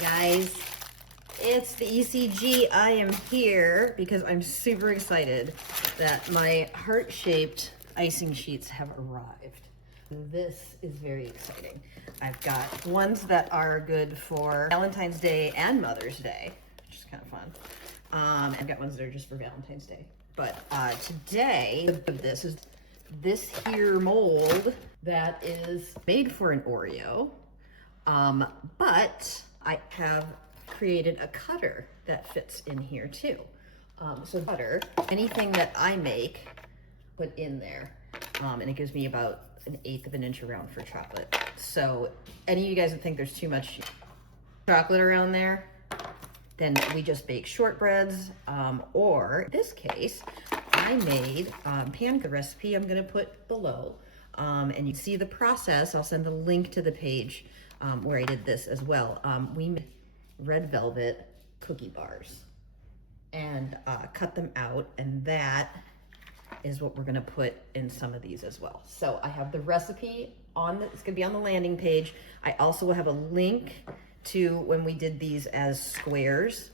guys, it's the ECG. I am here because I'm super excited that my heart-shaped icing sheets have arrived. This is very exciting. I've got ones that are good for Valentine's Day and Mother's Day, which is kind of fun. I've got ones that are just for Valentine's Day. But today, this is this here mold that is made for an Oreo. But I have created a cutter that fits in here too. So cutter, anything that I make, put in there. And it gives me about 1/8 of an inch around for chocolate. So any of you guys that think there's too much chocolate around there, then we just bake shortbreads. Or in this case, I made pancake recipe I'm gonna put below. And you can see the process. I'll send the link to the page where I did this as well. We made red velvet cookie bars and cut them out, and that is what we're gonna put in some of these as well. So I have the recipe it's gonna be on the landing page. I also will have a link to when we did these as squares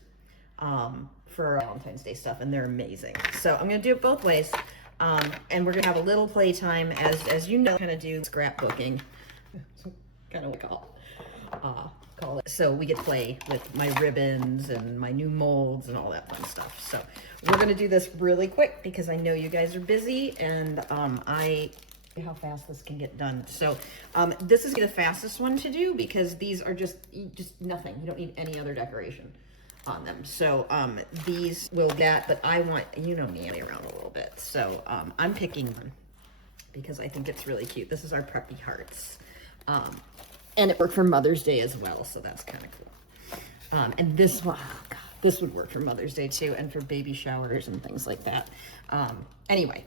for Valentine's Day stuff, and they're amazing. So I'm gonna do it both ways. And we're gonna have a little playtime as you know, kind of do scrapbooking, kind of call it. So we get to play with my ribbons and my new molds and all that fun stuff. So we're gonna do this really quick because I know you guys are busy, and I how fast this can get done. So this is the fastest one to do because these are just nothing. You don't need any other decoration on them. So these will get, but I want, you know me, around a little bit. So I'm picking one because I think it's really cute. This is our Preppy hearts. And it worked for Mother's Day as well, so that's kind of cool. And this one, oh God, this would work for Mother's Day too, and for baby showers and things like that. Anyway,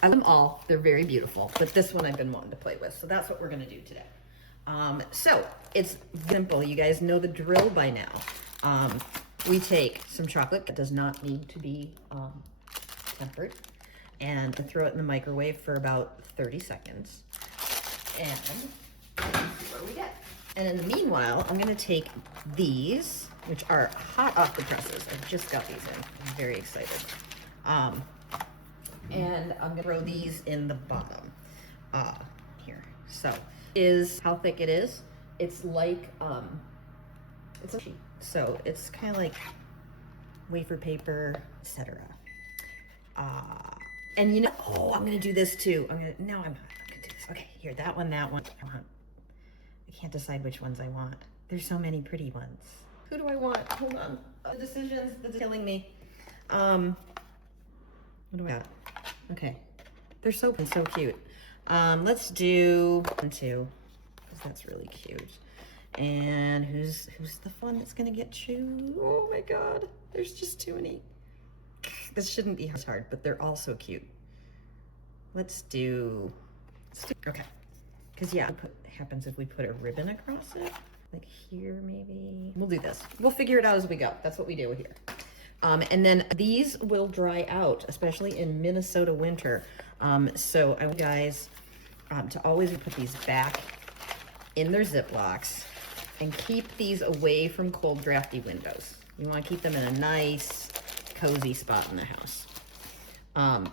I love them all. They're very beautiful, but this one I've been wanting to play with, so that's what we're gonna do today. So it's simple. You guys know the drill by now. We take some chocolate that does not need to be tempered, and throw it in the microwave for about 30 seconds. And see what we get. And in the meanwhile, I'm gonna take these, which are hot off the presses. I just got these in. I'm very excited. And I'm gonna throw these in the bottom here. So is how thick it is. It's like it's a sheet. So it's kind of like wafer paper, etc. And you know, oh, I'm gonna do this too. I'm gonna do this. Okay, here, that one. I can't decide which ones I want. There's so many pretty ones. Who do I want? Hold on. The decisions that's killing me. What do I got? Okay. They're so cute. Let's do 1, 2, because that's really cute. And who's the one that's gonna get chewed? Oh my God, there's just too many. This shouldn't be hard, but they're all so cute. Let's do okay. Because yeah, what happens if we put a ribbon across it? Like here, maybe. We'll do this. We'll figure it out as we go. That's what we do here. And then these will dry out, especially in Minnesota winter. So I want you guys to always put these back in their Ziplocs and keep these away from cold, drafty windows. You want to keep them in a nice, cozy spot in the house.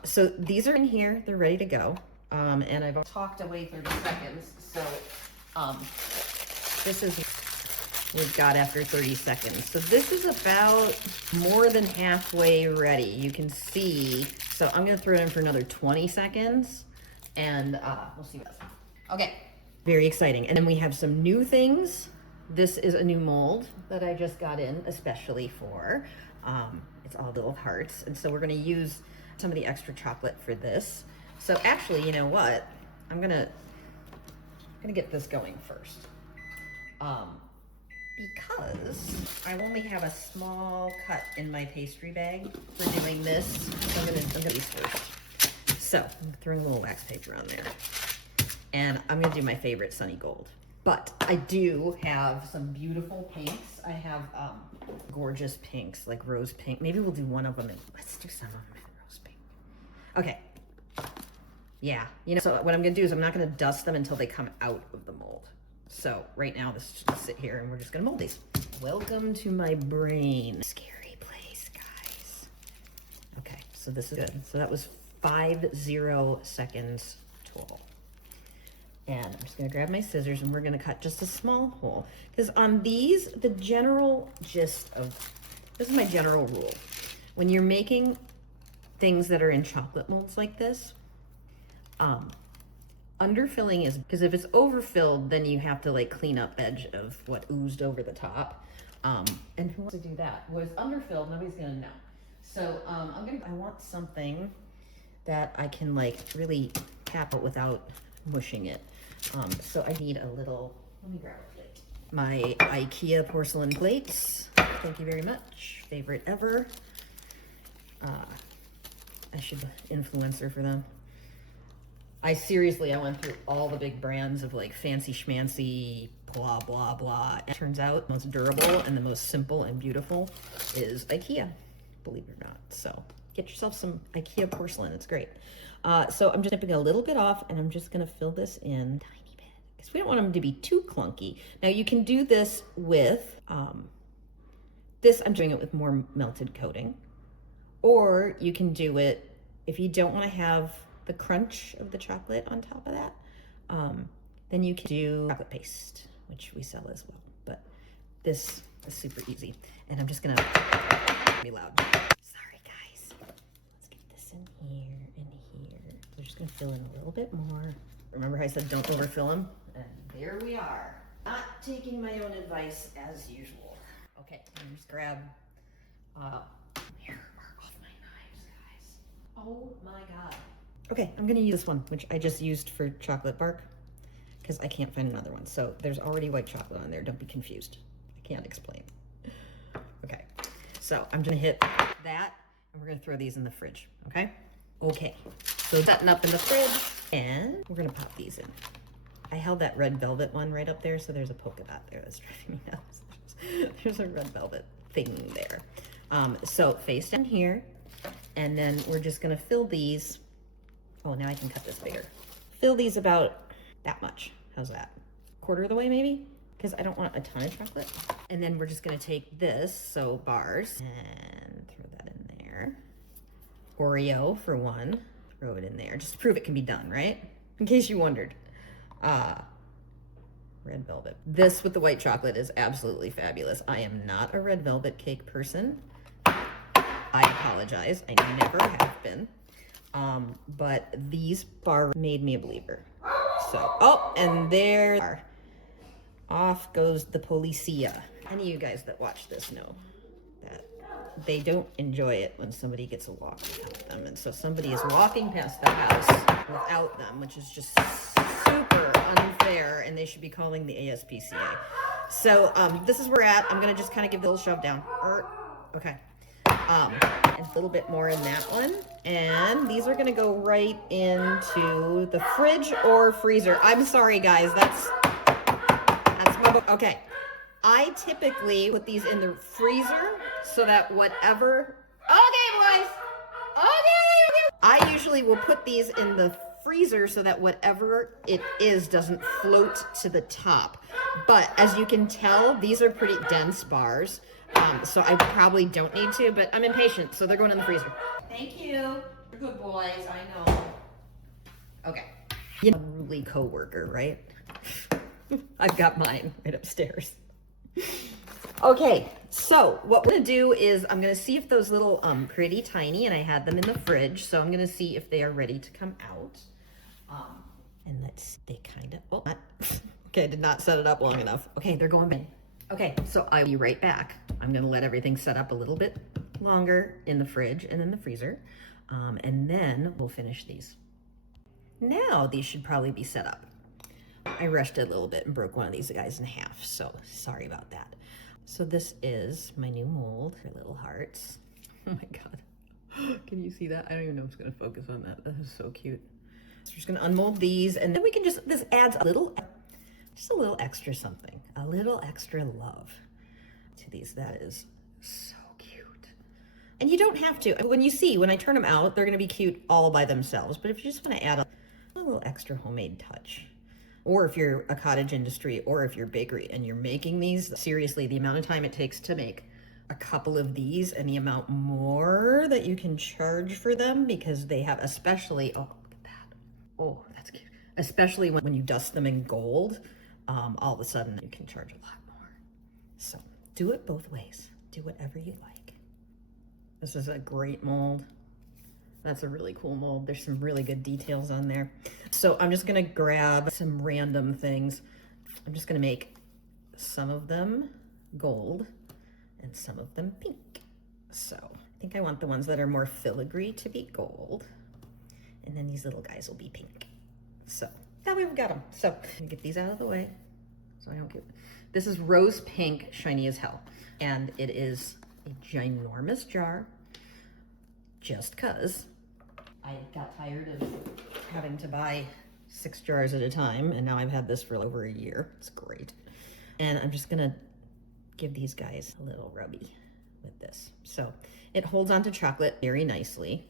So these are in here. They're ready to go. And I've talked away 30 seconds. So this is what we've got after 30 seconds. So this is about more than halfway ready. You can see. So I'm going to throw it in for another 20 seconds. And we'll see what else. Okay. Very exciting. And then we have some new things. This is a new mold that I just got in, especially for, it's all little hearts. And so we're going to use some of the extra chocolate for this. So actually, you know what? I'm gonna get this going first. Because I only have a small cut in my pastry bag for doing this. So I'm gonna do these first. So I'm throwing a little wax paper on there. And I'm gonna do my favorite Sunny Gold. But I do have some beautiful pinks. I have gorgeous pinks, like rose pink. Maybe we'll do one of them. Let's do some of them in rose pink. Okay. Yeah, you know, so what I'm gonna do is I'm not gonna dust them until they come out of the mold. So right now, this is just sit here and we're just gonna mold these. Welcome to my brain. Scary place, guys. Okay, so this is good. So that was 50 seconds total. And I'm just gonna grab my scissors and we're gonna cut just a small hole. Because on these, the general gist of, this is my general rule. When you're making things that are in chocolate molds like this, underfilling is, because if it's overfilled, then you have to like clean up edge of what oozed over the top. And who wants to do that? What is underfilled, nobody's gonna know. So I want something that I can like really tap it without mushing it. So I need a little, let me grab a plate. My IKEA porcelain plates. Thank you very much. Favorite ever. I should influencer for them. I went through all the big brands of like fancy schmancy, blah, blah, blah. It turns out the most durable and the most simple and beautiful is IKEA, believe it or not. So get yourself some IKEA porcelain, it's great. So I'm just nipping a little bit off and I'm just gonna fill this in a tiny bit because we don't want them to be too clunky. Now you can do this with, I'm doing it with more melted coating, or you can do it if you don't wanna have the crunch of the chocolate on top of that, then you can do chocolate paste, which we sell as well. But this is super easy. And I'm just gonna be loud. Sorry guys. Let's get this in here and here. We're just gonna fill in a little bit more. Remember how I said don't overfill them? And there we are. Not taking my own advice as usual. Okay, let me just grab, here are all my knives, guys. Oh my God. Okay, I'm gonna use this one, which I just used for chocolate bark, because I can't find another one. So there's already white chocolate on there, don't be confused. I can't explain. Okay, so I'm gonna hit that, and we're gonna throw these in the fridge, okay? Okay, so setting up in the fridge, and we're gonna pop these in. I held that red velvet one right up there, so there's a polka dot there that's driving me nuts. There's a red velvet thing there. So face down here, and then we're just gonna fill these. Oh, now I can cut this bigger. Fill these about that much. How's that? Quarter of the way maybe? Because I don't want a ton of chocolate. And then we're just gonna take this, so bars, and throw that in there. Oreo for one, throw it in there, just to prove it can be done, right? In case you wondered. Red velvet. This with the white chocolate is absolutely fabulous. I am not a red velvet cake person. I apologize, I never have been. But these bars made me a believer. So, oh, and there are. Off goes the policia. Any of you guys that watch this know that they don't enjoy it when somebody gets a walk without them. And so somebody is walking past the house without them, which is just super unfair, and they should be calling the ASPCA. So, this is where we're at. I'm gonna just kind of give a little shove down. Okay. And a little bit more in that one. And these are gonna go right into the fridge or freezer. I'm sorry guys, that's my book. Okay, I typically put these in the freezer so that whatever, okay boys, okay. I usually will put these in the freezer so that whatever it is doesn't float to the top. But as you can tell, these are pretty dense bars. So I probably don't need to, but I'm impatient, so they're going in the freezer. Thank you. You're good boys, I know. Okay. You know, unruly coworker, right? I've got mine right upstairs. Okay, so what we're gonna do is I'm gonna see if those little pretty tiny, and I had them in the fridge, so I'm gonna see if they are ready to come out. And they kind of, oh, okay, I did not set it up long enough. Okay, they're going in. Okay, so I'll be right back. I'm gonna let everything set up a little bit longer in the fridge and in the freezer, and then we'll finish these. Now these should probably be set up. I rushed it a little bit and broke one of these guys in half, so sorry about that. So this is my new mold for little hearts. Oh my God, can you see that? I don't even know if it's gonna focus on that. That is so cute. So we're just gonna unmold these, and then we can just, this adds just a little extra something, a little extra love to these. That is so cute. And you don't have to. When I turn them out, they're gonna be cute all by themselves. But if you just wanna add a little extra homemade touch, Or if you're a cottage industry, or if you're a bakery and you're making these, seriously, the amount of time it takes to make a couple of these and the amount more that you can charge for them, because they have, especially, oh, look at that. Oh, that's cute. Especially when you dust them in gold, all of a sudden you can charge a lot more. So do it both ways. Do whatever you like. This is a great mold. That's a really cool mold. There's some really good details on there. So I'm just gonna grab some random things. I'm just gonna make some of them gold and some of them pink. So I think I want the ones that are more filigree to be gold, and then these little guys will be pink. So that way we've got them. So I'm gonna get these out of the way so I don't get, this is rose pink, shiny as hell. And it is a ginormous jar, just cause I got tired of having to buy 6 jars at a time, and now I've had this for over a year. It's great. And I'm just gonna give these guys a little rubby with this. So it holds onto chocolate very nicely.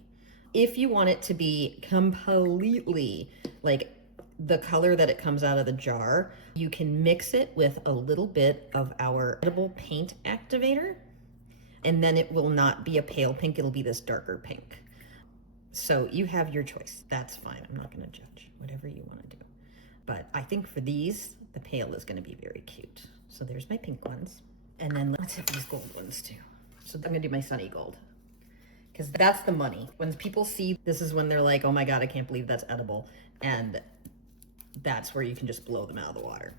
If you want it to be completely like the color that it comes out of the jar, you can mix it with a little bit of our edible paint activator, and then it will not be a pale pink, it'll be this darker pink. So you have your choice. That's fine. I'm not gonna judge, whatever you wanna do. But I think for these, the pale is gonna be very cute. So there's my pink ones. And then let's hit these gold ones too. So I'm gonna do my sunny gold, because that's the money. When people see, this is when they're like, oh my God, I can't believe that's edible. And that's where you can just blow them out of the water,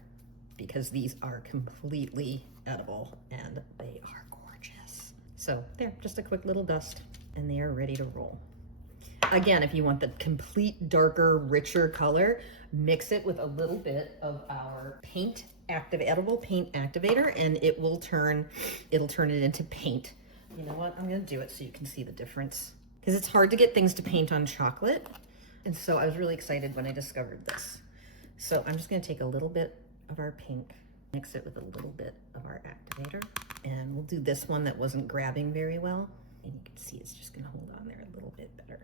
because these are completely edible and they are gorgeous. So there, just a quick little dust and they are ready to roll. Again, if you want the complete darker, richer color, mix it with a little bit of our edible paint activator, and it'll turn it into paint. You know what? I'm gonna do it so you can see the difference, because it's hard to get things to paint on chocolate. And so I was really excited when I discovered this. So I'm just gonna take a little bit of our pink, mix it with a little bit of our activator, and we'll do this one that wasn't grabbing very well. And you can see it's just gonna hold on there a little bit better.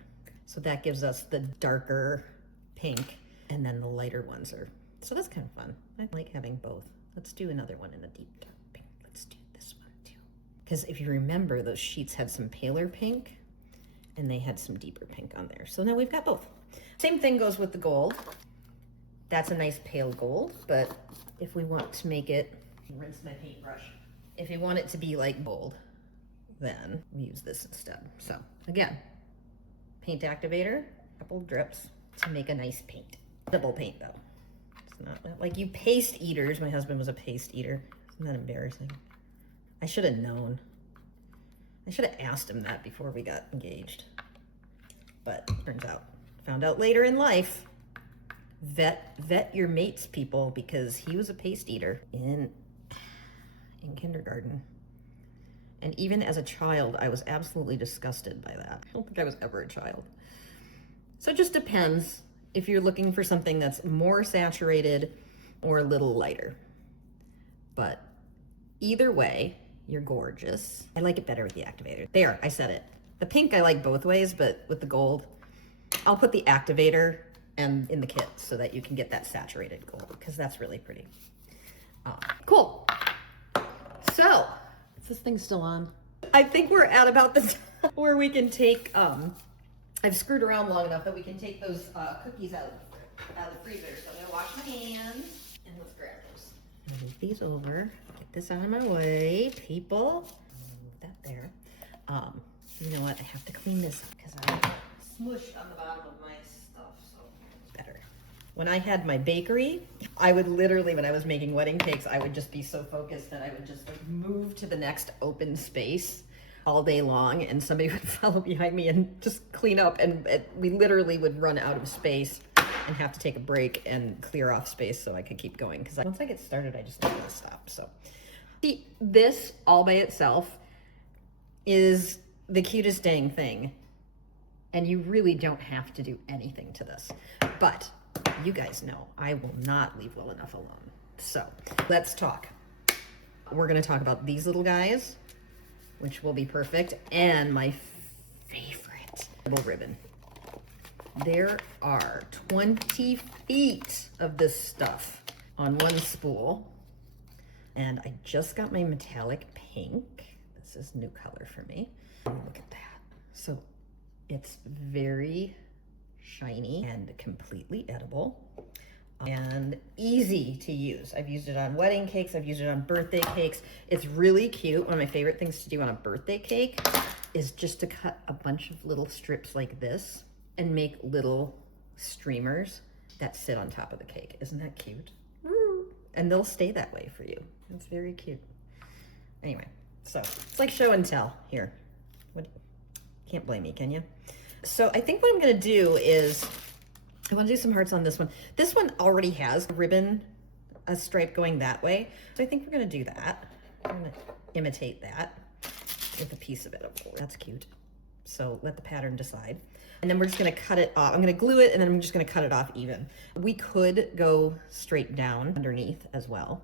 So that gives us the darker pink, and then the lighter ones are, so that's kind of fun. I like having both. Let's do another one in the deep dark pink. Let's do this one too. Because if you remember, those sheets had some paler pink and they had some deeper pink on there. So now we've got both. Same thing goes with the gold. That's a nice pale gold, but if we want to make it, rinse my paintbrush. If you want it to be like gold, then we use this instead. So again, paint activator, a couple drips to make a nice paint. Double paint though. It's not like you paste eaters. My husband was a paste eater. Isn't that embarrassing? I should have known. I should have asked him that before we got engaged. But turns out, found out later in life, vet your mates, people, because he was a paste eater in kindergarten. And even as a child, I was absolutely disgusted by that. I don't think I was ever a child. So it just depends if you're looking for something that's more saturated or a little lighter. But either way, you're gorgeous. I like it better with the activator. There, I said it. The pink I like both ways, but with the gold, I'll put the activator and in the kit so that you can get that saturated gold, because that's really pretty. Cool. So, is this thing still on? I think we're at about the time where we can take, I've screwed around long enough that we can take those cookies out of the freezer. So I'm gonna wash my hands and let's grab those. I'm gonna move these over, get this out of my way, people. Move that there. You know what, I have to clean this up because I smushed on the bottom of my stuff, so it's better. When I had my bakery, I would literally, when I was making wedding cakes, I would just be so focused that I would just like move to the next open space all day long, and somebody would follow behind me and just clean up, and we literally would run out of space and have to take a break and clear off space so I could keep going, because once I get started, I just don't want to stop. So see, this all by itself is the cutest dang thing, and you really don't have to do anything to this, but you guys know I will not leave well enough alone. So let's talk. We're going to talk about these little guys, which will be perfect, and my favorite little ribbon. There are 20 feet of this stuff on one spool. And I just got my metallic pink. This is new color for me. Look at that. So it's very shiny and completely edible and easy to use. I've used it on wedding cakes. I've used it on birthday cakes. It's really cute. One of my favorite things to do on a birthday cake is just to cut a bunch of little strips like this and make little streamers that sit on top of the cake. Isn't that cute? And they'll stay that way for you. It's very cute. Anyway, so it's like show and tell here. Can't blame me, can you? So I think what I'm gonna do is, I wanna do some hearts on this one. This one already has a ribbon, a stripe going that way. So I think we're gonna do that. I'm gonna imitate that with a piece of it, of course. That's cute. So let the pattern decide. And then we're just gonna cut it off. I'm gonna glue it and then I'm just gonna cut it off even. We could go straight down underneath as well.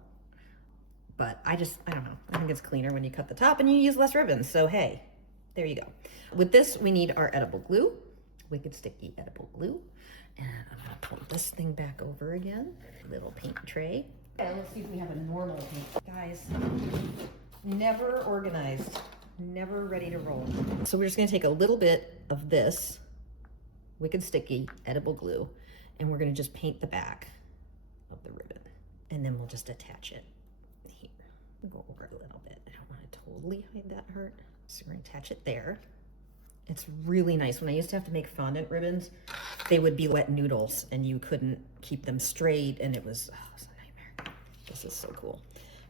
But I don't know. I think it's cleaner when you cut the top and you use less ribbons. So hey, there you go. With this, we need our edible glue, wicked sticky edible glue. And I'm gonna pull this thing back over again. Little paint tray. Okay, let's see if we have a normal paint. Guys, never organized, never ready to roll. So we're just gonna take a little bit of this wicked sticky edible glue and we're gonna just paint the back of the ribbon. And then we'll just attach it here. We'll go over it a little bit. I don't wanna totally hide that heart. So we're gonna attach it there. It's really nice. When I used to have to make fondant ribbons, they would be wet noodles and you couldn't keep them straight and it was a nightmare. This is so cool.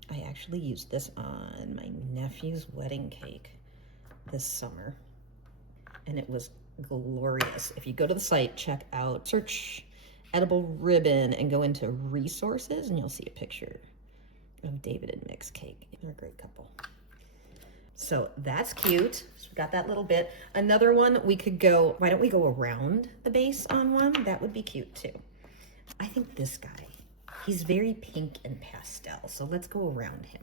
I actually used this on my nephew's wedding cake this summer and it was glorious. If you go to the site, check out, search edible ribbon and go into resources and you'll see a picture of David and Mick's cake. They're a great couple. So that's cute. So we got that little bit. Another one, we could go, why don't we go around the base on one? That would be cute too. I think this guy, he's very pink and pastel. So let's go around him.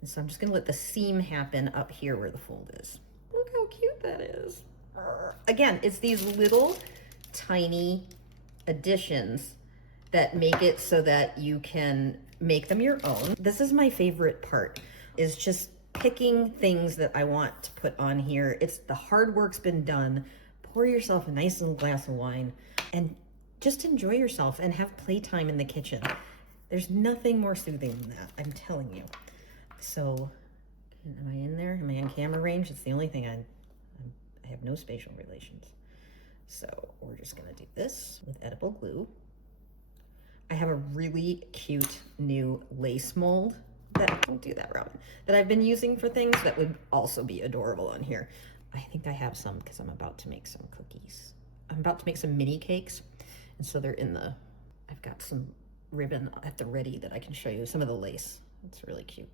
And so I'm just gonna let the seam happen up here where the fold is. Look how cute that is. Again, it's these little tiny additions that make it so that you can make them your own. This is my favorite part, is just picking things that I want to put on here. It's the hard work's been done. Pour yourself a nice little glass of wine and just enjoy yourself and have playtime in the kitchen. There's nothing more soothing than that, I'm telling you. So, am I in there? Am I in camera range? It's the only thing I have no spatial relations. So we're just gonna do this with edible glue. I have a really cute new lace mold don't do that, Robin, that I've been using for things that would also be adorable on here. I think I have some because I'm about to make some cookies. I'm about to make some mini cakes. And so they're in the, I've got some ribbon at the ready that I can show you some of the lace. It's really cute.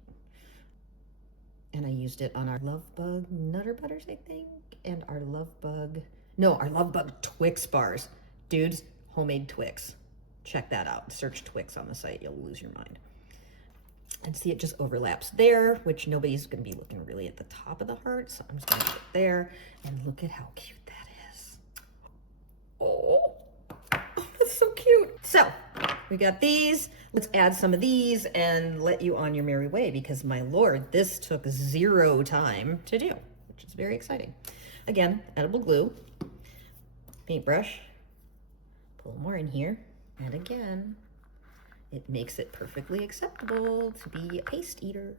And I used it on our Love Bug Nutter Butters, I think, and our Love Bug Twix bars. Dudes, homemade Twix. Check that out. Search Twix on the site. You'll lose your mind. And see, it just overlaps there, which nobody's going to be looking really at the top of the heart. So I'm just going to put it there. And look at how cute that is. Oh, that's so cute. So we got these. Let's add some of these and let you on your merry way, because my Lord, this took 0 time to do, which is very exciting. Again, edible glue, paintbrush, pull more in here. And again, it makes it perfectly acceptable to be a paste eater.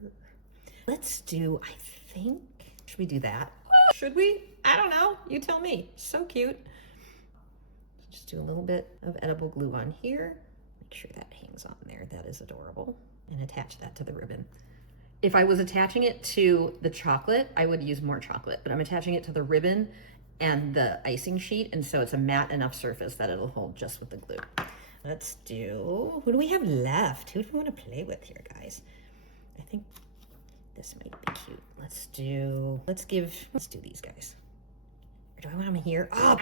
Let's do, I think, should we do that? Should we? I don't know. You tell me. So cute. Just do a little bit of edible glue on here. Make sure that hangs on there. That is adorable. And attach that to the ribbon. If I was attaching it to the chocolate, I would use more chocolate, but I'm attaching it to the ribbon and the icing sheet, and so it's a matte enough surface that it'll hold just with the glue. Let's do, who do we have left? Who do we want to play with here, guys? I think this might be cute. Let's do these guys. Or do I want them here? Oh,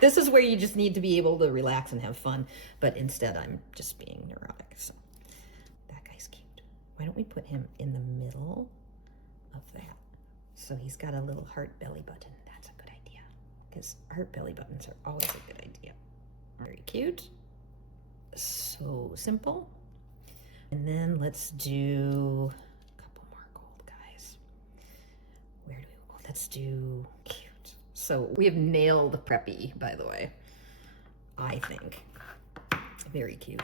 this is where you just need to be able to relax and have fun, but instead I'm just being neurotic, so that guy's cute. Why don't we put him in the middle of that? So he's got a little heart belly button. That's a good idea. because heart belly buttons are always a good idea. Very cute. So simple. And then let's do a couple more gold, guys. Where do we go? Let's do cute. So we have nailed Preppy, by the way. I think. Very cute.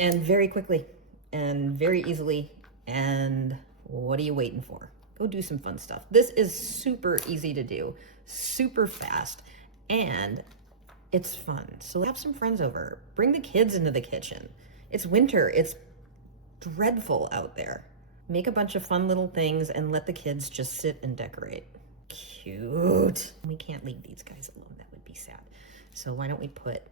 And very quickly and very easily. And what are you waiting for? Go do some fun stuff. This is super easy to do, super fast, and it's fun. So have some friends over. Bring the kids into the kitchen. It's winter. It's dreadful out there. Make a bunch of fun little things and let the kids just sit and decorate. Cute. We can't leave these guys alone. That would be sad. So why don't we put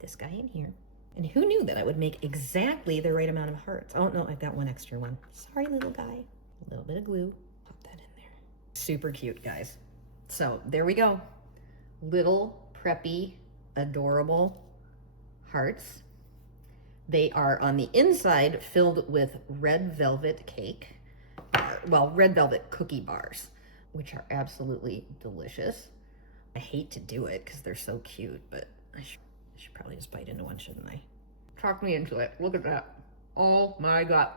this guy in here? And who knew that I would make exactly the right amount of hearts? Oh no, I've got one extra one. Sorry, little guy. A little bit of glue. Pop that in there. Super cute, guys. So there we go. Little Preppy, adorable hearts. They are on the inside filled with red velvet cake. Well, red velvet cookie bars, which are absolutely delicious. I hate to do it because they're so cute, but I should probably just bite into one, shouldn't I? Talk me into it. Look at that. Oh my God.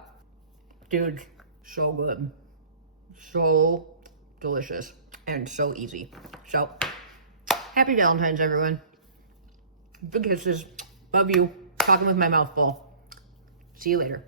Dude, so good. So delicious and so easy. So, happy Valentine's, everyone. Big kisses. Love you. Talking with my mouth full. See you later.